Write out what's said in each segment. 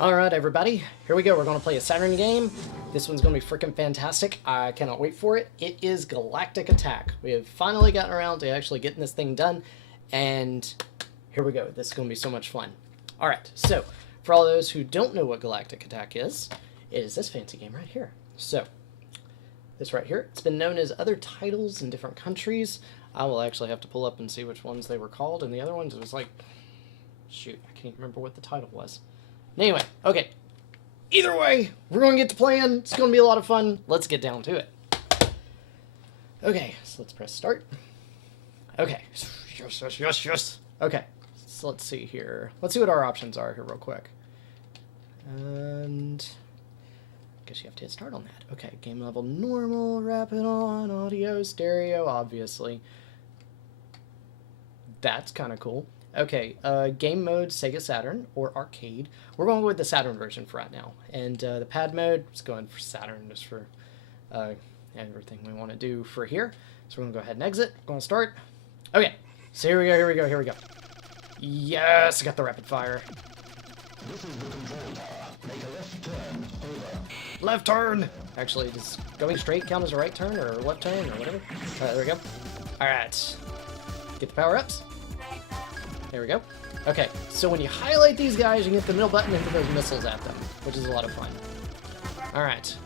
Alright everybody, here we go. We're going to play a Saturn game. This one's going to be freaking fantastic. I cannot wait for it. It is Galactic Attack. We have finally gotten around to actually getting this thing done. And here we go. This is going to be so much fun. Alright, so for all those who don't know what Galactic Attack is, it is this fancy game right here. So, this right here, it's been known as other titles in different countries. I will actually have to pull up and see which ones they were called. And the other ones, it was like, shoot, I can't even remember what the title was. Anyway, okay. Either way, we're going to get to playing. It's going to be a lot of fun. Let's get down to it. Okay, so let's press start. Okay. Yes. Okay, so let's see here. Let's see what our options are here real quick. And I guess you have to hit start on that. Okay, game level normal, rapid on, audio, stereo, obviously. That's kind of cool. Okay, game mode, Sega Saturn, or arcade. We're going with the Saturn version for right now. And the pad mode, it's going for Saturn, just for everything we want to do for here. So we're going to go ahead and exit. We're going to start. Okay, so here we go. Yes, I got the rapid fire. This is the control tower. Make a left turn. Over. Left turn! Actually, does going straight count as a right turn, or left turn, or whatever? There we go. Alright. Get the power-ups. There we go. Okay, so when you highlight these guys, you can hit the middle button and hit those missiles at them, which is a lot of fun. Alright.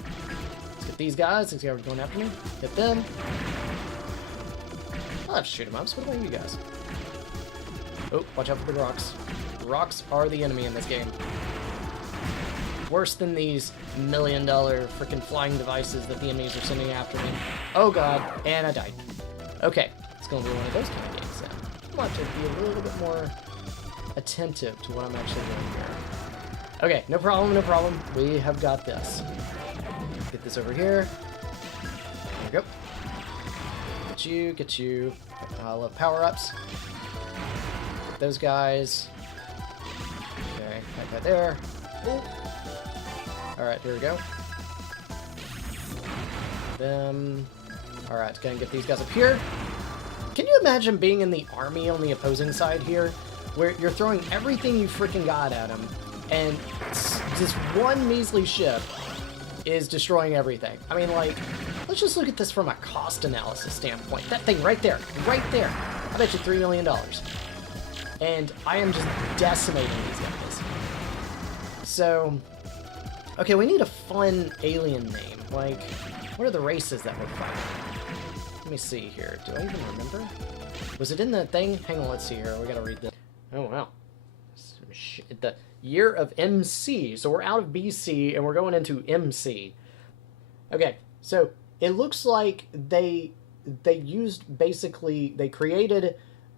Let's get these guys. These guys are going after me. Hit them. I'll have to shoot them up. So what about you guys? Oh, watch out for the rocks. Rocks are the enemy in this game. Worse than these $1 million freaking flying devices that the enemies are sending after me. Oh god, and I died. Okay, it's going to be one of those kind of games then. I want to be a little bit more attentive to what I'm actually doing here. Okay, no problem. We have got this. Get this over here. There we go. Get you. I love power-ups. Get those guys. Okay, that guy there. Alright, here we go. Them. Alright, gonna get these guys up here. Can you imagine being in the army on the opposing side here, where you're throwing everything you freaking got at them, and this one measly ship is destroying everything? I mean, like, let's just look at this from a cost analysis standpoint. That thing right there. I bet you $3 million. And I am just decimating these guys. So, okay, we need a fun alien name. Like, what are the races that we're fighting? Let me see here. Do I even remember? Was it in the thing? Hang on, let's see here. We gotta read this. Oh, wow. The year of MC. So we're out of BC and we're going into MC. Okay, so it looks like they used, basically, they created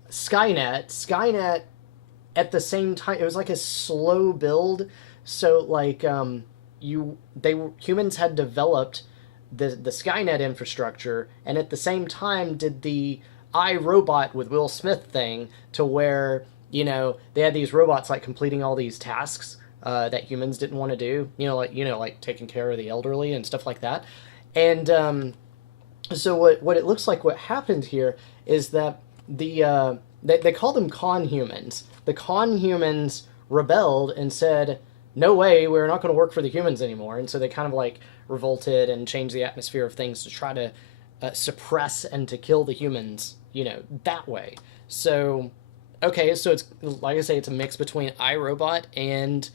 Skynet. Skynet at the same time, it was like a slow build. So, like, humans had developed the Skynet infrastructure, and at the same time did the iRobot with Will Smith thing, to where, you know, they had these robots like completing all these tasks that humans didn't want to do, like taking care of the elderly and stuff like that. And so what it looks like what happened here is that they call them con-humans. The con-humans rebelled and said, no way, we're not going to work for the humans anymore. And so they kind of like revolted and changed the atmosphere of things to try to suppress and to kill the humans, that way. So, okay, so it's, like I say, it's a mix between iRobot and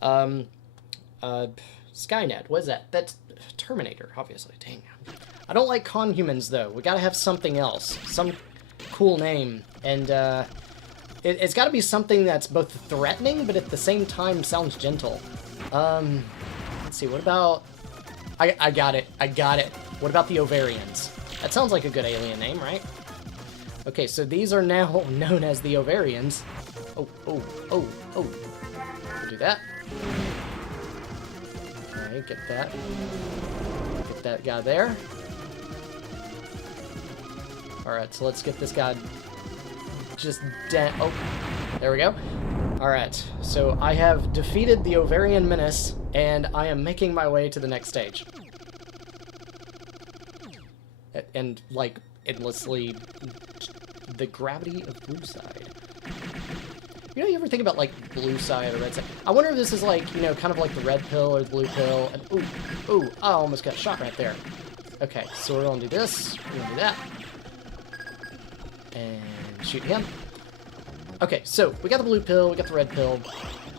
Skynet. What is that? That's Terminator, obviously. Dang. I don't like con-humans, though. We got to have something else. Some cool name. And it's got to be something that's both threatening, but at the same time sounds gentle. Let's see, what about... I got it. What about the Ovarians? That sounds like a good alien name, right? Okay, so these are now known as the Ovarians. Oh. We'll do that. Okay, get that. Get that guy there. Alright, so let's get this guy just dead. Oh, there we go. Alright, so I have defeated the Ovarian Menace, and I am making my way to the next stage. And, like, endlessly... The gravity of blue side. You know, you ever think about, like, blue side or red side? I wonder if this is, like, you know, kind of like the red pill or the blue pill. And, ooh, I almost got shot right there. Okay, so we're gonna do this, we're gonna do that. And shoot him. Okay, so we got the blue pill, we got the red pill.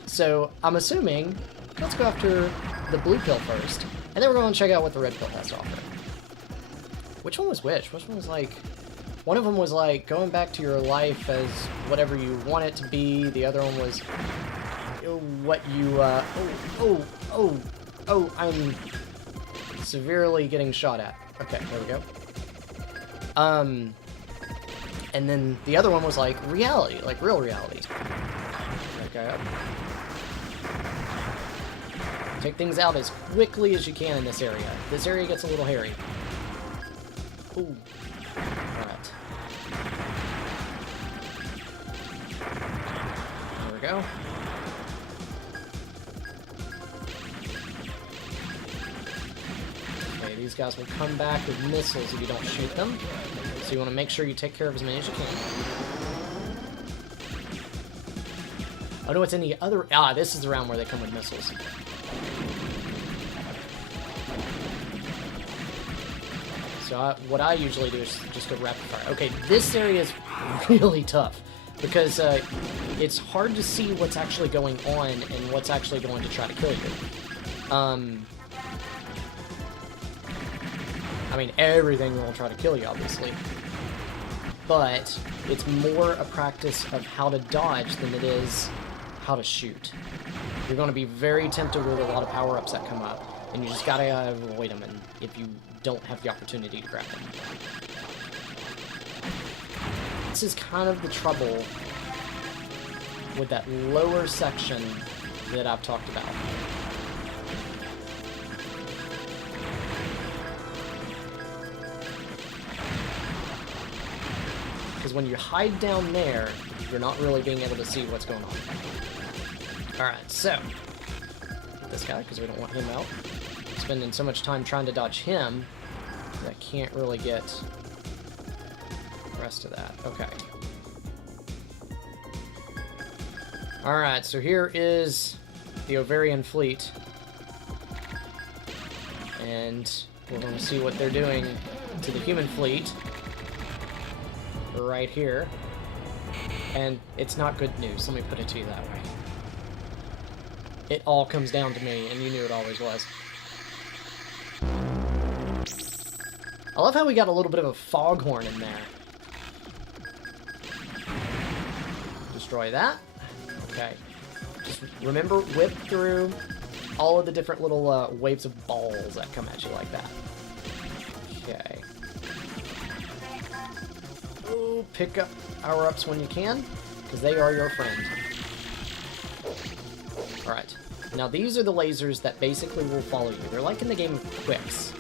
So I'm assuming, let's go after the blue pill first. And then we're going to check out what the red pill has to offer. Which one was which? Which one was like... One of them was like going back to your life as whatever you want it to be. The other one was what you, I'm severely getting shot at. Okay, there we go. And then the other one was like reality, like real reality. Okay. Take things out as quickly as you can in this area. This area gets a little hairy. Ooh. Alright. There we go. Okay, these guys will come back with missiles if you don't shoot them. So you want to make sure you take care of as many as you can. Oh no, it's in the other... Ah, this is the round where they come with missiles. So what I usually do is just go rapid fire. Okay, this area is really tough because it's hard to see what's actually going on and what's actually going to try to kill you. I mean, everything will try to kill you, obviously. But it's more a practice of how to dodge than it is how to shoot. You're going to be very tempted with a lot of power-ups that come up, and you just gotta avoid them, and if you don't have the opportunity to grab them. This is kind of the trouble with that lower section that I've talked about. Because when you hide down there, you're not really being able to see what's going on. Alright, so this guy, because we don't want him out. Spending so much time trying to dodge him that I can't really get the rest of that. Okay. Alright, so here is the Ovarian fleet. And we're going to see what they're doing to the human fleet. Right here. And it's not good news, let me put it to you that way. It all comes down to me, and you knew it always was. I love how we got a little bit of a foghorn in there. Destroy that. Okay. Just remember, whip through all of the different little waves of balls that come at you like that. Okay. Oh, pick up power-ups when you can, because they are your friend. Alright. Now these are the lasers that basically will follow you. They're like in the game of Quicks.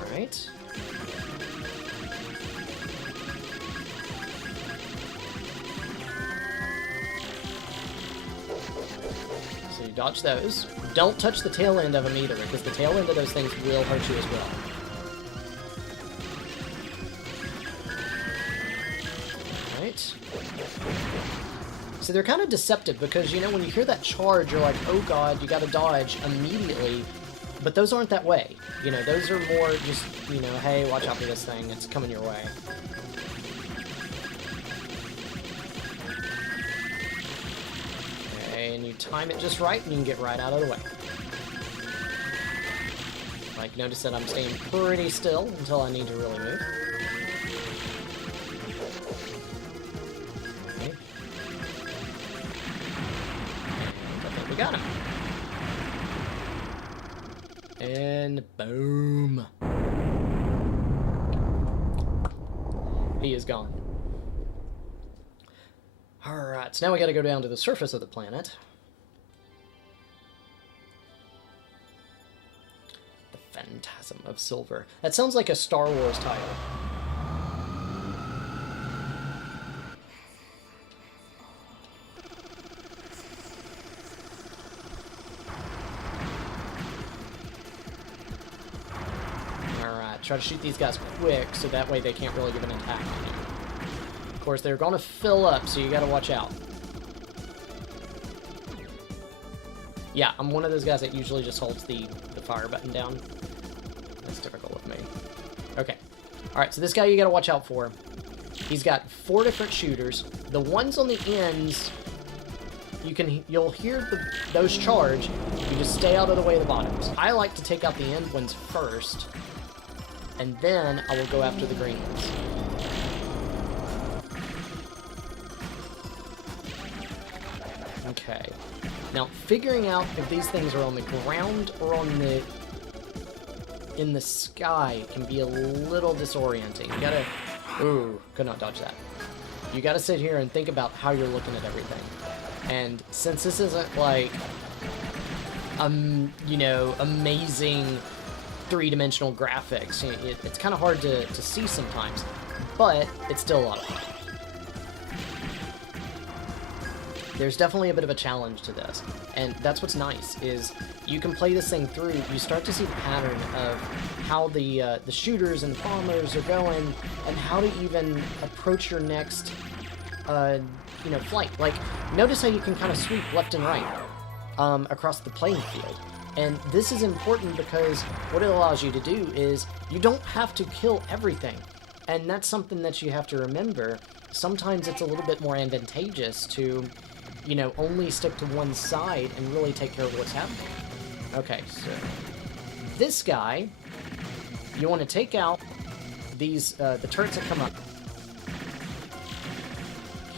Alright. So you dodge those. Don't touch the tail end of them either, because the tail end of those things will hurt you as well. Alright. So they're kind of deceptive because, you know, when you hear that charge, you're like, oh god, you gotta dodge immediately. But those aren't that way. You know, those are more just, you know, hey, watch out for this thing, it's coming your way. Okay, and you time it just right, and you can get right out of the way. Like, notice that I'm staying pretty still until I need to really move. We got him. And boom. He is gone. Alright, so now we gotta go down to the surface of the planet. The Phantasm of Silver. That sounds like a Star Wars title. Try to shoot these guys quick, so that way they can't really give an attack on you. course, they're going to fill up, so you got to watch out. Yeah, I'm one of those guys that usually just holds the fire button down. That's typical of me. Okay. Alright, so this guy you got to watch out for. He's got 4 different shooters. The ones on the ends, you'll hear those charge. You just stay out of the way of the bottoms. I like to take out the end ones first, and then I will go after the green ones. Okay. Now, figuring out if these things are on the ground or in the sky can be a little disorienting. You gotta... Ooh, could not dodge that. You gotta sit here and think about how you're looking at everything. And since this isn't like, you know, amazing three-dimensional graphics, it's kind of hard to see sometimes, but it's still a lot of fun. There's definitely a bit of a challenge to this, and that's what's nice, is you can play this thing through, you start to see the pattern of how the shooters and bombers are going, and how to even approach your next, you know, flight. Like, notice how you can kind of sweep left and right across the playing field. And this is important because what it allows you to do is you don't have to kill everything. And that's something that you have to remember. Sometimes it's a little bit more advantageous to, you know, only stick to one side and really take care of what's happening. Okay, so this guy, you want to take out these, the turrets that come up.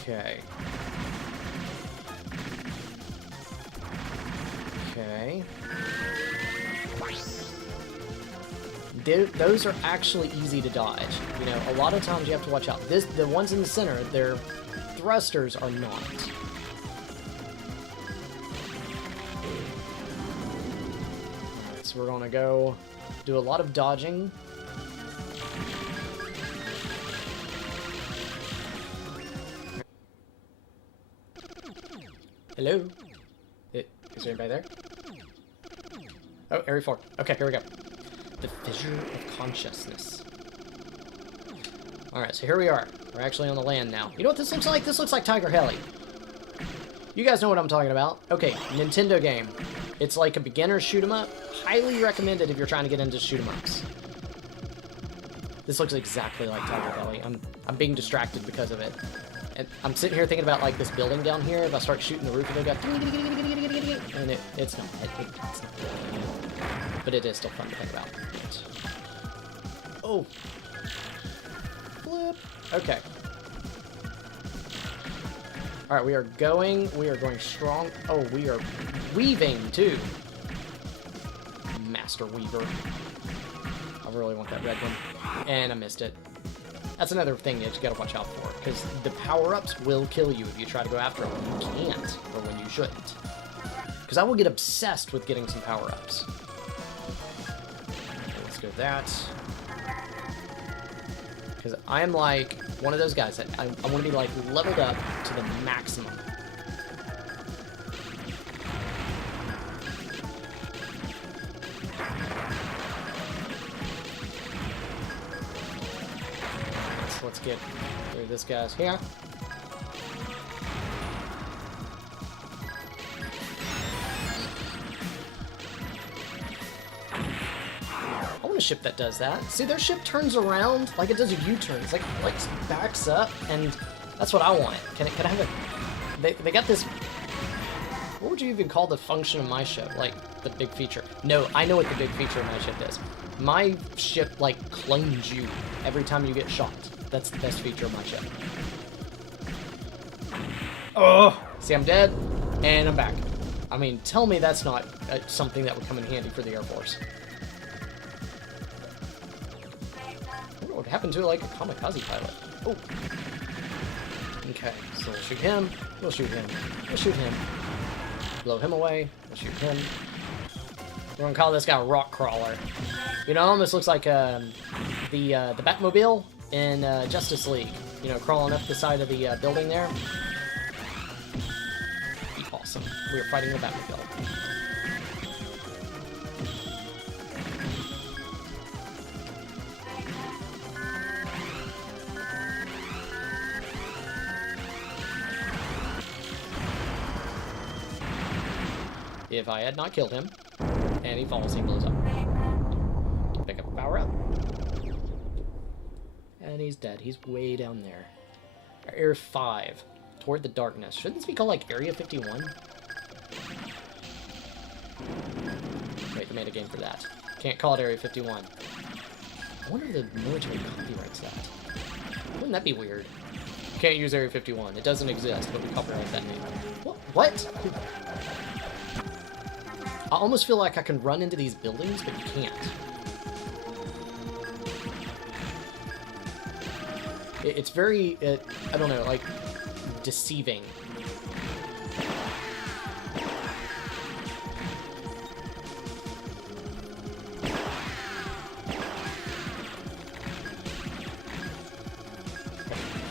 Okay. Okay. Those are actually easy to dodge. You know, a lot of times you have to watch out. The ones in the center, their thrusters are not. Alright, so we're gonna go do a lot of dodging. Hello? Is there anybody there? Oh, Area 4. Okay, here we go. The Fissure of Consciousness. Alright, so here we are. We're actually on the land now. You know what this looks like? This looks like Tiger Heli. You guys know what I'm talking about. Okay, Nintendo game. It's like a beginner shoot-'em-up. Highly recommended if you're trying to get into shoot-'em-ups. This looks exactly like Tiger Heli. I'm being distracted because of it. And I'm sitting here thinking about, like, this building down here. If I start shooting the roof, it'll go... And it's not. It's not. But it is still fun to think about. Oh. Flip. Okay. Alright, we are going strong. Oh, we are weaving, too. Master Weaver. I really want that red one. And I missed it. That's another thing that you gotta watch out for, because the power-ups will kill you if you try to go after them when you can't, or when you shouldn't. Because I will get obsessed with getting some power-ups. Let's go that. Because I am like one of those guys that I want to be like leveled up to the maximum. Let's get through this guy's here. I want a ship that does that. See, their ship turns around like it does a U-turn. It's like backs up, and that's what I want. Can I have a... They got this... What would you even call the function of my ship? Like, the big feature. No, I know what the big feature of my ship is. My ship, like, clones you every time you get shot. That's the best feature of my ship. Oh! See, I'm dead, and I'm back. I mean, tell me that's not something that would come in handy for the Air Force. I wonder what happened to, like, a kamikaze pilot. Oh! Okay, so we'll shoot him, we'll shoot him, we'll shoot him. Blow him away, we'll shoot him. We're gonna call this guy Rock Crawler. You know, it almost looks like the Batmobile in Justice League. You know, crawling up the side of the building there. Awesome. We are fighting the Batmobile. if I had not killed him. And he falls, he blows up. Pick up a power up. And he's dead. He's way down there. Area 5. Toward the darkness. Shouldn't this be called, like, Area 51? Wait, they made a game for that. Can't call it Area 51. I wonder if the military copyrights that. Wouldn't that be weird? Can't use Area 51. It doesn't exist, but we copyright that name. What? I almost feel like I can run into these buildings, but you can't. It's very, I don't know, like, deceiving.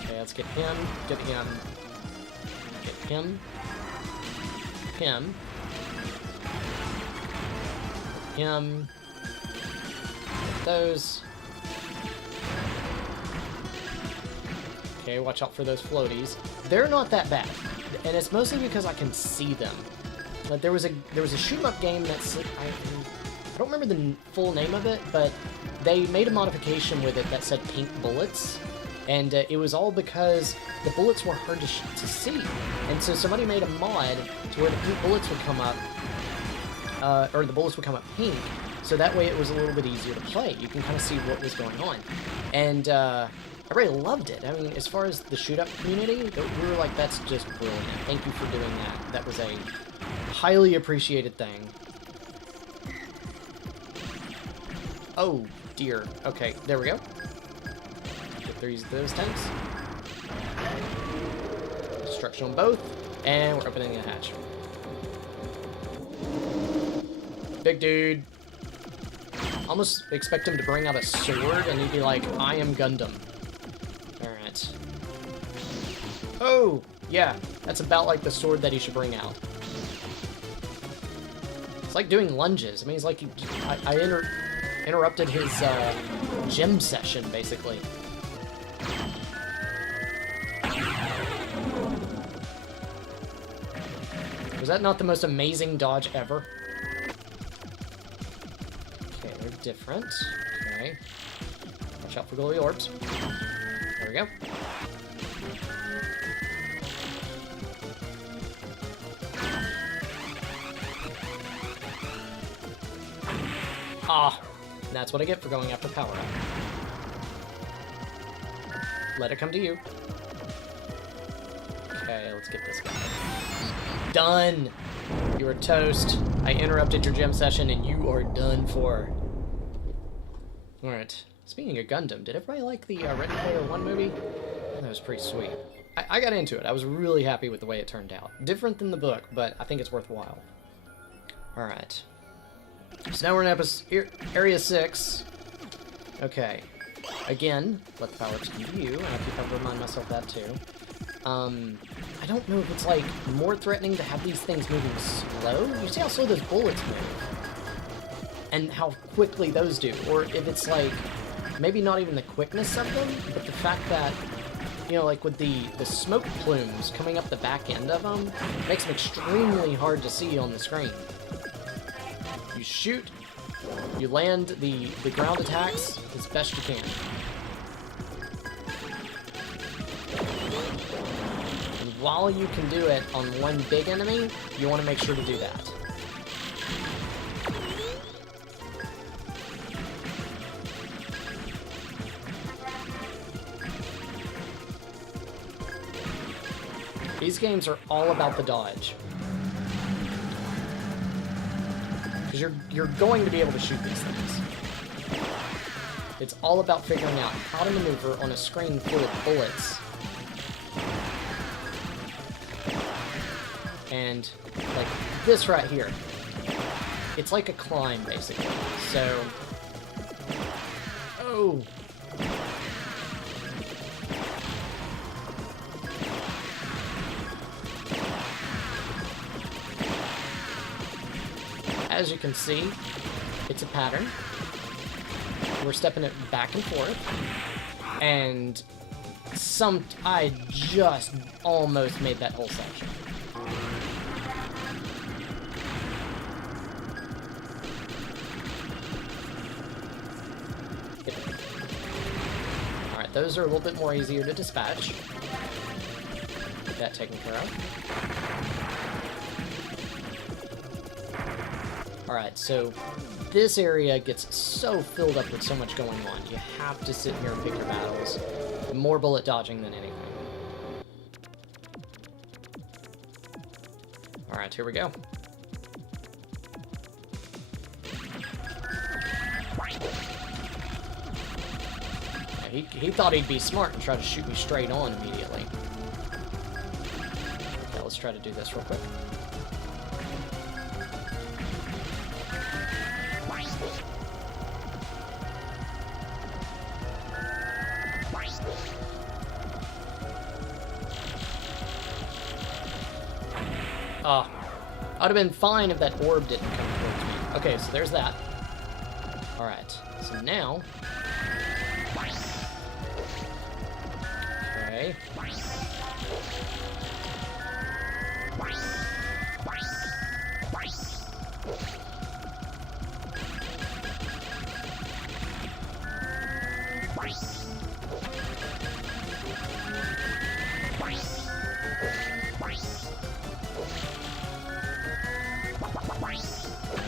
Okay, let's get him, get him, get him, him, him, those. Okay, watch out for those floaties. They're not that bad, and it's mostly because I can see them. But there was a shoot-'em-up game that's I don't remember the full name of it, but they made a modification with it that said pink bullets, and it was all because the bullets were hard to see, and so somebody made a mod to where the pink bullets would come up, or the bullets would come up pink, so that way it was a little bit easier to play. You can kind of see what was going on, and I really loved it. I mean, as far as the shoot-up community, we were like, that's just brilliant. Thank you for doing that. That was a highly appreciated thing. Oh, dear. Okay, there we go. Get those tanks. Destruction on both. And we're opening the hatch. Big dude. Almost expect him to bring out a sword and he'd be like, I am Gundam. Alright. Oh, yeah. That's about like the sword that he should bring out. It's like doing lunges. I mean, it's like I interrupted his gym session, basically. Was that not the most amazing dodge ever? Okay, they're different. Okay. Watch out for glowy orbs. There we go. Ah, that's what I get for going after power-up. Let it come to you. Okay, let's get this guy. Done! You are toast. I interrupted your gym session and you are done for. Alright. Speaking of Gundam, did everybody like the Ready Player One movie? That was pretty sweet. I got into it. I was really happy with the way it turned out. Different than the book, but I think it's worthwhile. Alright. So now we're in Area 6. Okay. Again, let the power-ups come to you, and I keep on remind myself that too. I don't know if it's, like, more threatening to have these things moving slow. You see how slow those bullets move? And how quickly those do. Or if it's, like, maybe not even the quickness of them, but the fact that, you know, like with the smoke plumes coming up the back end of them, makes them extremely hard to see on the screen. You shoot, you land the ground attacks as best you can. And while you can do it on one big enemy, you want to make sure to do that. These games are all about the dodge. Because you're going to be able to shoot these things. It's all about figuring out how to maneuver on a screen full of bullets. And, like, this right here. It's like a climb, basically. So... Oh! As you can see, it's a pattern. We're stepping it back and forth. And I just almost made that whole section. Alright, those are a little bit more easier to dispatch. Get that taken care of. Alright, so this area gets so filled up with so much going on. You have to sit here and pick your battles. More bullet dodging than anything. Alright, here we go. Yeah, he thought he'd be smart and try to shoot me straight on immediately. Okay, let's try to do this real quick. Oh, I'd have been fine if that orb didn't come towards me. Okay, so there's that. Alright, so now... Okay.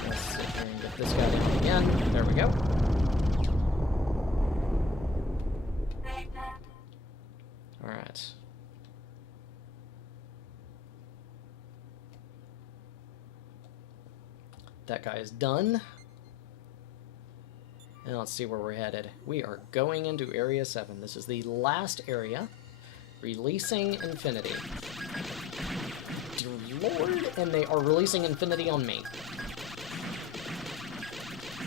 Let's sit here and get this guy down again. There we go. Alright. That guy is done. And let's see where we're headed. We are going into Area 7. This is the last area. Releasing Infinity. Dear Lord, and they are releasing Infinity on me.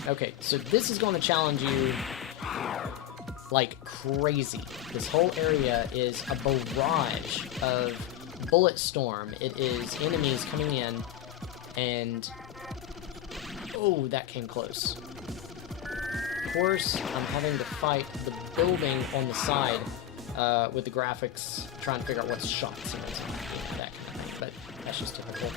Okay, so this is going to challenge you like crazy. This whole area is a barrage of bullet storm. It is enemies coming in, and oh, that came close. Of course, I'm having to fight the building on the side with the graphics, trying to figure out what's shots and what's that kind of thing, but that's just typical.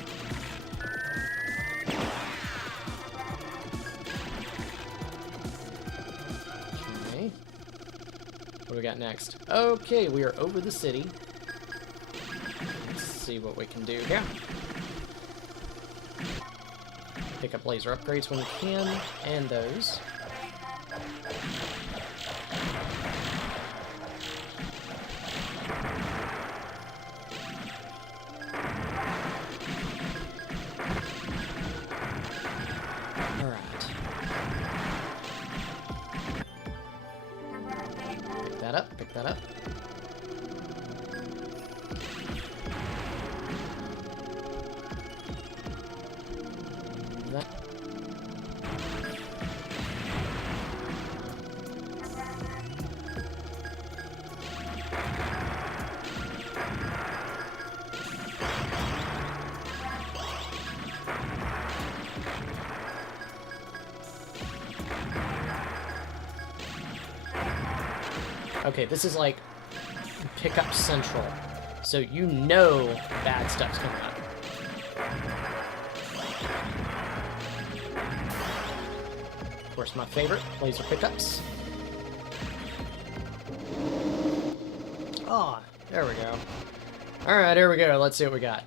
Okay. What do we got next? Okay, we are over the city. Let's see what we can do here. Pick up laser upgrades when we can, and those. Pick that up. That. Okay, this is like pickup central, so you know bad stuff's coming up. Of course, my favorite, laser pickups. Ah, oh, there we go. Alright, here we go. Let's see what we got.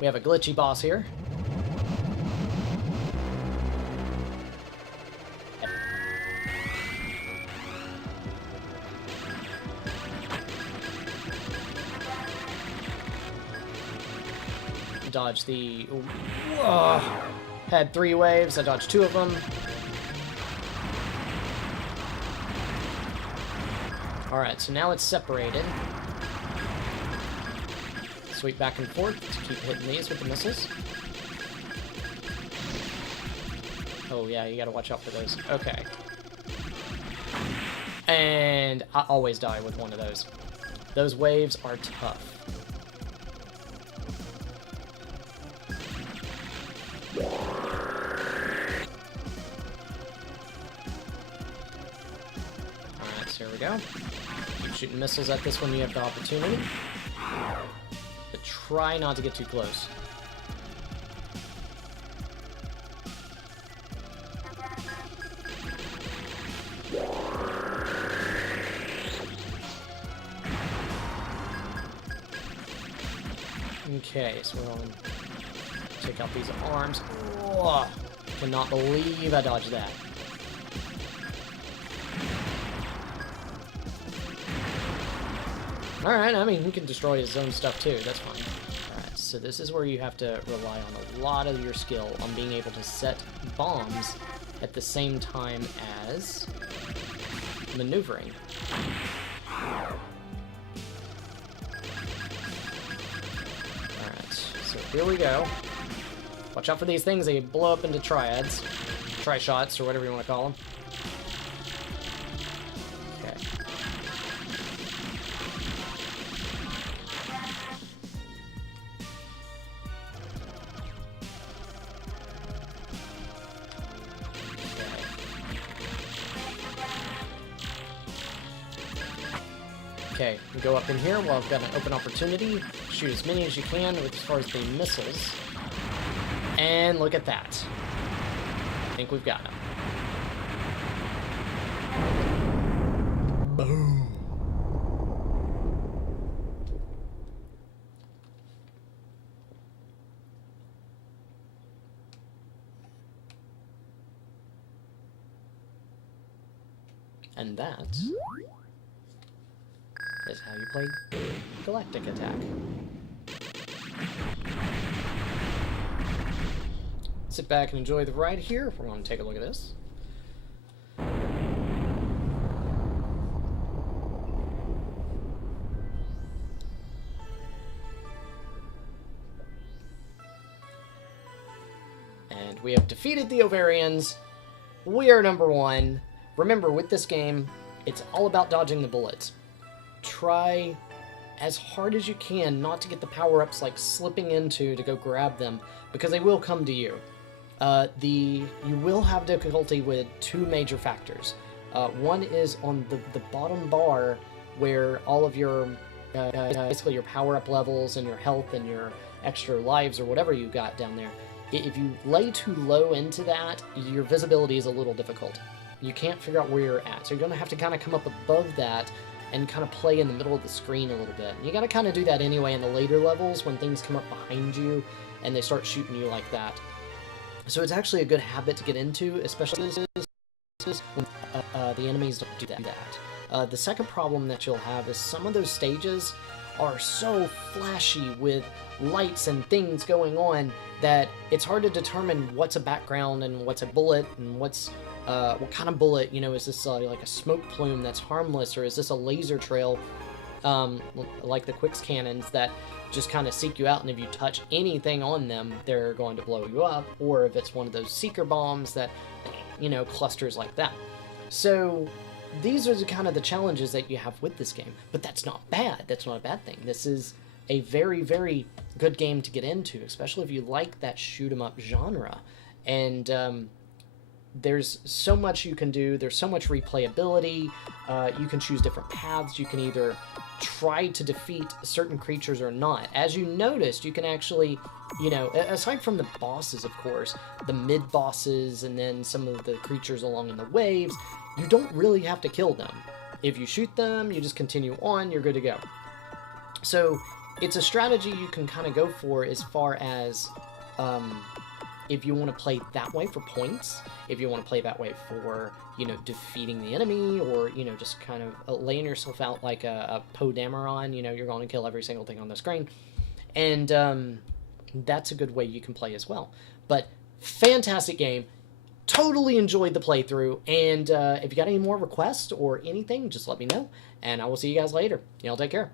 We have a glitchy boss here. Dodge the... Had 3 waves, I dodged 2 of them. Alright, so now it's separated. Sweep back and forth to keep hitting these with the missiles. Oh yeah, you gotta watch out for those. Okay. And I always die with one of those. Those waves are tough. Alright, so here we go. Keep shooting missiles at this when you have the opportunity. But try not to get too close. Okay, so we're going to take out these arms. Oh, cannot believe I dodged that. Alright, I mean, he can destroy his own stuff too, that's fine. Alright, so this is where you have to rely on a lot of your skill on being able to set bombs at the same time as maneuvering. Alright, so here we go. Watch out for these things, they blow up into triads. Tri-shots, or whatever you want to call them. Okay. Okay, we go up in here. Well, I've got an open opportunity. Shoot as many as you can as far as the missiles. And look at that. I think we've got him. Boom. And that is how you play Galactic Attack. Sit back and enjoy the ride here. We're going to take a look at this. And we have defeated the Ovarians. We are #1. Remember, with this game, it's all about dodging the bullets. Try as hard as you can not to get the power-ups like slipping into to go grab them, because they will come to you. You will have difficulty with two major factors. One is on the bottom bar, where all of your basically your power-up levels and your health and your extra lives or whatever you got down there. If you lay too low into that, your visibility is a little difficult. You can't figure out where you're at, so you're going to have to kind of come up above that and kind of play in the middle of the screen a little bit. And you got to kind of do that anyway in the later levels when things come up behind you and they start shooting you like that. So it's actually a good habit to get into, especially when the enemies don't do that. The second problem that you'll have is some of those stages are so flashy with lights and things going on that it's hard to determine what's a background and what's a bullet and what's what kind of bullet. You know, is this like a smoke plume that's harmless, or is this a laser trail like the Quicks cannons that just kind of seek you out, and if you touch anything on them, they're going to blow you up, or if it's one of those seeker bombs that, you know, clusters like that. So these are kind of the challenges that you have with this game, but that's not bad. That's not a bad thing. This is a very, very good game to get into, especially if you like that shoot 'em up genre. And there's so much you can do. There's so much replayability. You can choose different paths. You can either try to defeat certain creatures or not. As you noticed, you can actually, you know, aside from the bosses, of course, the mid-bosses and then some of the creatures along in the waves, you don't really have to kill them. If you shoot them, you just continue on, you're good to go. So it's a strategy you can kind of go for as far as if you want to play that way for points, if you want to play that way for, you know, defeating the enemy, or, you know, just kind of laying yourself out like a Poe Dameron, you know, you're going to kill every single thing on the screen. And that's a good way you can play as well. But fantastic game. Totally enjoyed the playthrough. And if you got any more requests or anything, just let me know. And I will see you guys later. Y'all take care.